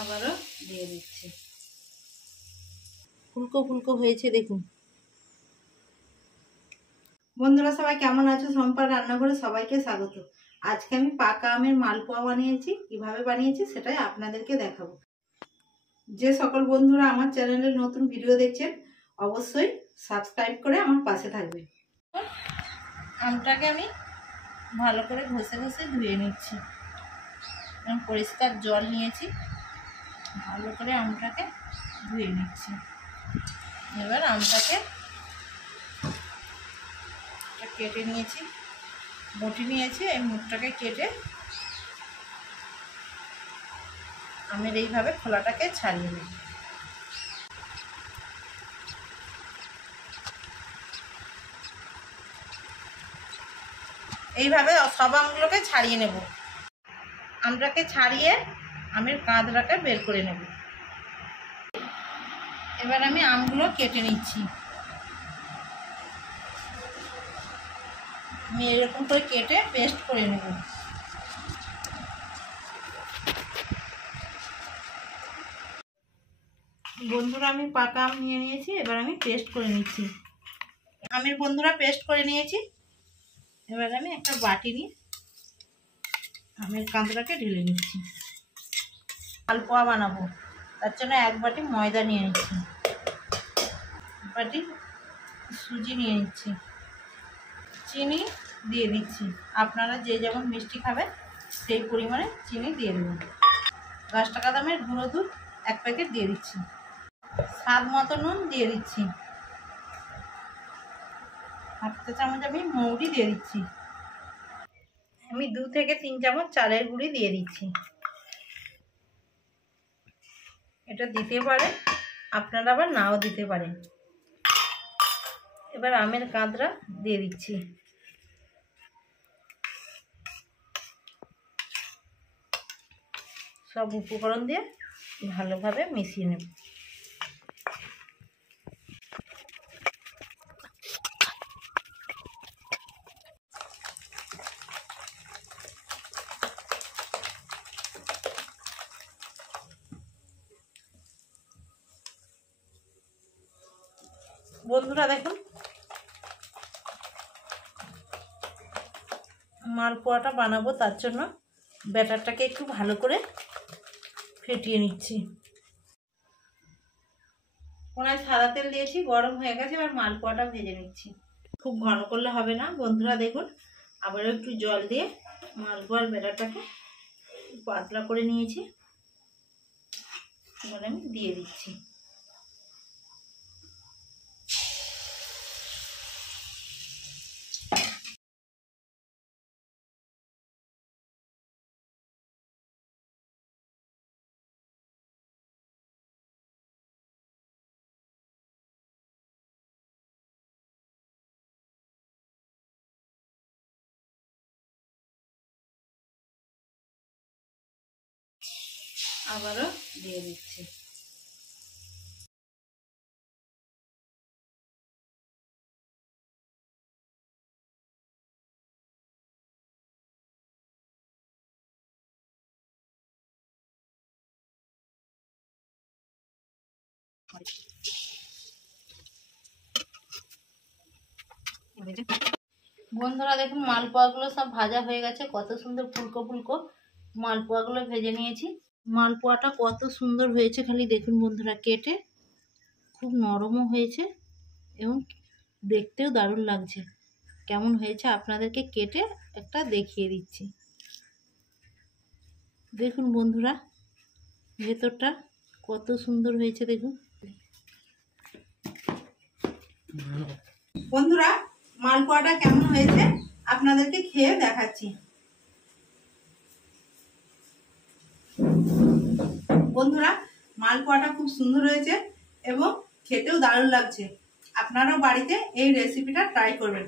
আবারও দিয়ে দিচ্ছি। ফুলকো ফুলকো হয়েছে দেখুন। বন্ধুরা সবাই কেমন আছো? সম্পার রান্নাঘরে সবাইকে স্বাগত। আজকে আমি পাকা আমের মালপোয়া বানিয়েছি। কিভাবে বানিয়েছি সেটাই আপনাদেরকে দেখাবো। যে সকল বন্ধুরা আমার চ্যানেলের নতুন ভিডিও দেখছেন অবশ্যই সাবস্ক্রাইব করে আমার পাশে থাকবেন। আমটাকে আমি ভালো করে ঘষে ঘষে ধুয়ে নিচ্ছি। পরিষ্কার জল নিয়েছি, ভালো করে আমটাকে ধুয়ে নিচ্ছি। এবার আমটাকে কেটে নিয়েছি, বটি নিয়েছি, এই মুখটাকে কেটে আমের এইভাবে খোলাটাকে ছাড়িয়ে নেব। এইভাবে সব আমগুলোকে ছাড়িয়ে নেব। আমটাকে ছাড়িয়ে আমের কাঁধটাকে বের করে নেব। এবার আমি আমগুলো কেটে নিচ্ছি। আমি এরকম করে কেটে পেস্ট করে নেব। বন্ধুরা আমি পাকা আম নিয়ে নিয়েছি, এবার আমি পেস্ট করে নিচ্ছি। আমের বন্ধুরা পেস্ট করে নিয়েছি। এবার আমি একটা বাটি নিয়ে আমের কাঁধটাকে ঢেলে নিচ্ছি। মালপোয়া বানাবো, তার জন্য এক বাটি ময়দা নিয়ে নিচ্ছি, এক বাটি সুজি নিয়ে নিচ্ছি, চিনি দিয়ে দিচ্ছি। আপনারা যে যেমন মিষ্টি খাবেন সেই পরিমাণে চিনি দিয়ে দেবেন। 10 টাকা দামের গুঁড়ো দুধ 1 প্যাকেট দিয়ে দিচ্ছি। স্বাদ মতো নুন দিয়ে দিচ্ছি। 1 চা চামচ আমি মৌরি দিয়ে দিচ্ছি। আমি 2 থেকে 3 চামচ চালের গুঁড়ি দিয়ে দিচ্ছি। এটা দিতে পারেন, আপনারা আবার নাও দিতে পারেন। এবার আমের কাঁধটা দিয়ে দিচ্ছি। সব উপকরণ দিয়ে ভালোভাবে মিশিয়ে নেব। বন্ধুরা দেখুন, মালপোয়াটা বানাবো, তার জন্য ব্যাটারটাকে একটু ভালো করে ফেটিয়ে নিচ্ছি। কোনায় সাদা তেল দিয়েছি, গরম হয়ে গেছে। এবার মালপোয়াটা ভেজে নিচ্ছি। খুব ঘন করলে হবে না। বন্ধুরা দেখুন, আবারও একটু জল দিয়ে মালপোয়ার ব্যাটারটাকে পাতলা করে নিয়েছি। এবার আমি দিয়ে দিচ্ছি। আবারও দিয়ে দিচ্ছি। বন্ধুরা দেখুন, মালপোয়াগুলো সব ভাজা হয়ে গেছে। কত সুন্দর ফুলকো ফুলকো মালপোয়াগুলো ভেজে নিয়েছি। মালপোয়াটা কত সুন্দর হয়েছে খালি দেখুন বন্ধুরা। কেটে খুব নরমও হয়েছে এবং দেখতেও দারুণ লাগছে। কেমন হয়েছে আপনাদেরকে কেটে একটা দেখিয়ে দিচ্ছি। দেখুন বন্ধুরা, ভেতরটা কত সুন্দর হয়েছে দেখুন। বন্ধুরা মালপোয়াটা কেমন হয়েছে আপনাদেরকে খেয়ে দেখাচ্ছি। বন্ধুরা মালপোয়াটা খুব সুন্দর হয়েছে এবং খেতেও দারুণ লাগছে। আপনারাও বাড়িতে এই রেসিপিটা ট্রাই করবেন।